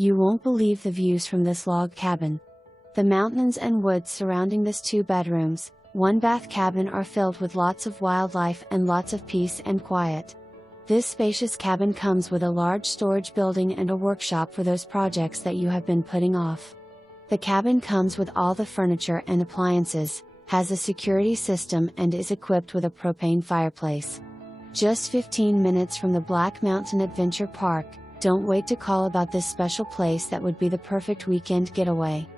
You won't believe the views from this log cabin. The mountains and woods surrounding this 2 bedrooms, 1 bath cabin are filled with lots of wildlife and lots of peace and quiet. This spacious cabin comes with a large storage building and a workshop for those projects that you have been putting off. The cabin comes with all the furniture and appliances, has a security system and is equipped with a propane fireplace. Just 15 minutes from the Black Mountain Adventure Park. Don't wait to call about this special place that would be the perfect weekend getaway.